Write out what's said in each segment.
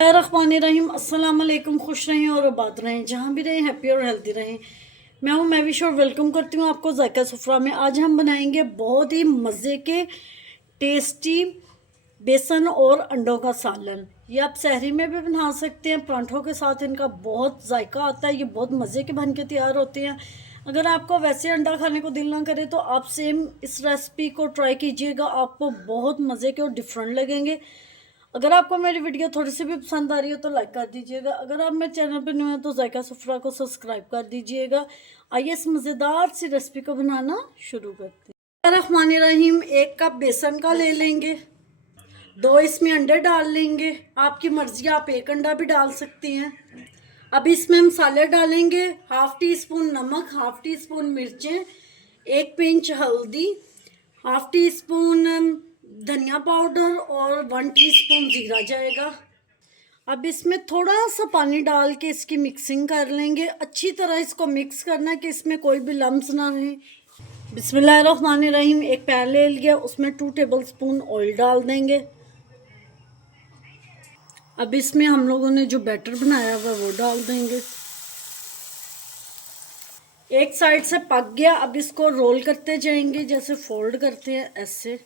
रहीम अस्सलाम वालेकुम। खुश रहें और आबाद रहें, जहाँ भी रहें हैप्पी और हेल्दी रहें। मैं हूँ महविश और वेलकम करती हूँ आपको जायका सुफ्रा में। आज हम बनाएंगे बहुत ही मज़े के टेस्टी बेसन और अंडों का सालन। ये आप सहरी में भी बना सकते हैं, परांठों के साथ इनका बहुत जायका आता है। ये बहुत मज़े के बन के तैयार होते हैं। अगर आपको वैसे अंडा खाने को दिल ना करे तो आप सेम इस रेसिपी को ट्राई कीजिएगा, आपको बहुत मज़े के और डिफरेंट लगेंगे। अगर आपको मेरी वीडियो थोड़ी सी भी पसंद आ रही हो तो लाइक कर दीजिएगा। अगर आप मेरे चैनल पर न्यू हैं तो जायका सुफ्रा को सब्सक्राइब कर दीजिएगा। आइए इस मज़ेदार सी रेसिपी को बनाना शुरू करते हैं। रहमानिर्रहीम, 1 कप बेसन का ले लेंगे, 2 इसमें अंडे डाल लेंगे। आपकी मर्जी, आप 1 अंडा भी डाल सकती हैं। अब इसमें हम मसाले डालेंगे, 1/2 टी स्पून नमक, 1/2 टी स्पून मिर्चें, 1 पिंच हल्दी, 1/2 टी स्पून धनिया पाउडर और 1 टीस्पून जीरा जाएगा। अब इसमें थोड़ा सा पानी डाल के इसकी मिक्सिंग कर लेंगे। अच्छी तरह इसको मिक्स करना है कि इसमें कोई भी लम्स ना रहे। बिस्मिल्लाहिर्रहमानिर्रहीम, एक पैन ले लिया, उसमें 2 टेबलस्पून ऑयल डाल देंगे। अब इसमें हम लोगों ने जो बैटर बनाया हुआ वो डाल देंगे। एक साइड से पक गया, अब इसको रोल करते जाएंगे, जैसे फोल्ड करते हैं ऐसे।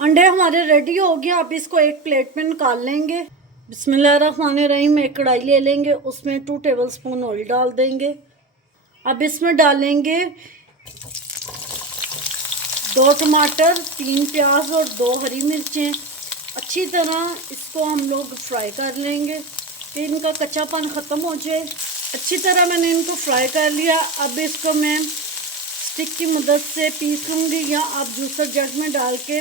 अंडे हमारे रेडी हो गए। अब इसको एक प्लेट में निकाल लेंगे। बिस्मिल्लाहिर्रहमानिर्रहीम, एक कढ़ाई ले लेंगे, उसमें 2 टेबलस्पून ऑयल डाल देंगे। अब इसमें डालेंगे 2 टमाटर, 3 प्याज और 2 हरी मिर्चें। अच्छी तरह इसको हम लोग फ्राई कर लेंगे कि इनका कच्चापन ख़त्म हो जाए। अच्छी तरह मैंने इनको फ्राई कर लिया। अब इसको मैं स्टिक की मदद से पीस लूँगी, या आप जूसर जग में डाल के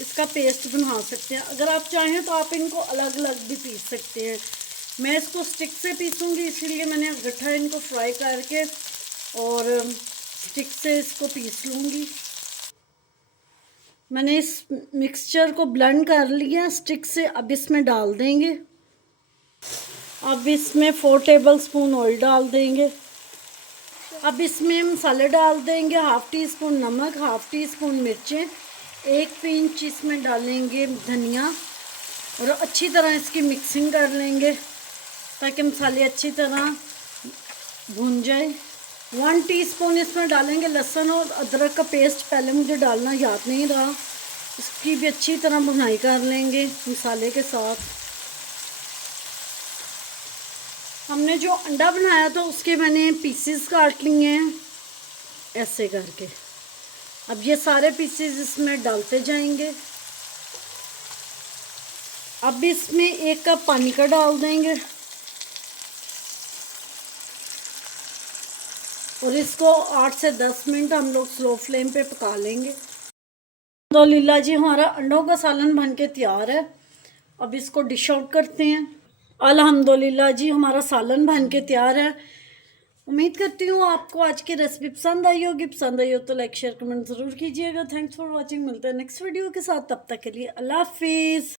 इसका पेस्ट बना सकते हैं। अगर आप चाहें तो आप इनको अलग अलग भी पीस सकते हैं। मैं इसको स्टिक से पीसूँगी, इसीलिए मैंने गट्ठा इनको फ्राई करके और स्टिक से इसको पीस लूँगी। मैंने इस मिक्सचर को ब्लेंड कर लिया स्टिक से। अब इसमें डाल देंगे। अब इसमें 4 टेबलस्पून ऑयल डाल देंगे। अब इसमें मसाले डाल देंगे, 1/2 टी स्पून नमक, 1/2 टी स्पून मिर्चें, 1 पिंच इसमें डालेंगे धनिया, और अच्छी तरह इसकी मिक्सिंग कर लेंगे ताकि मसाले अच्छी तरह भुन जाए। 1 टीस्पून इसमें डालेंगे लहसुन और अदरक का पेस्ट, पहले मुझे डालना याद नहीं रहा। इसकी भी अच्छी तरह भुनाई कर लेंगे मसाले के साथ। हमने जो अंडा बनाया था उसके मैंने पीसेस काट लिए हैं ऐसे करके। अब ये सारे पीसेस इसमें डालते जाएंगे। अब इसमें 1 कप पानी का डाल देंगे और इसको 8 से 10 मिनट हम लोग स्लो फ्लेम पे पका लेंगे। अल्हम्दुलिल्लाह जी, हमारा अंडों का सालन बन के तैयार है। अब इसको डिश आउट करते हैं। अल्हम्दुलिल्लाह जी, हमारा सालन बन के तैयार है। उम्मीद करती हूँ आपको आज की रेसिपी पसंद आई होगी। पसंद आई हो तो लाइक शेयर कमेंट ज़रूर कीजिएगा। Thanks for watching. मिलते हैं नेक्स्ट वीडियो के साथ, तब तक के लिए अल्लाह हाफिज़।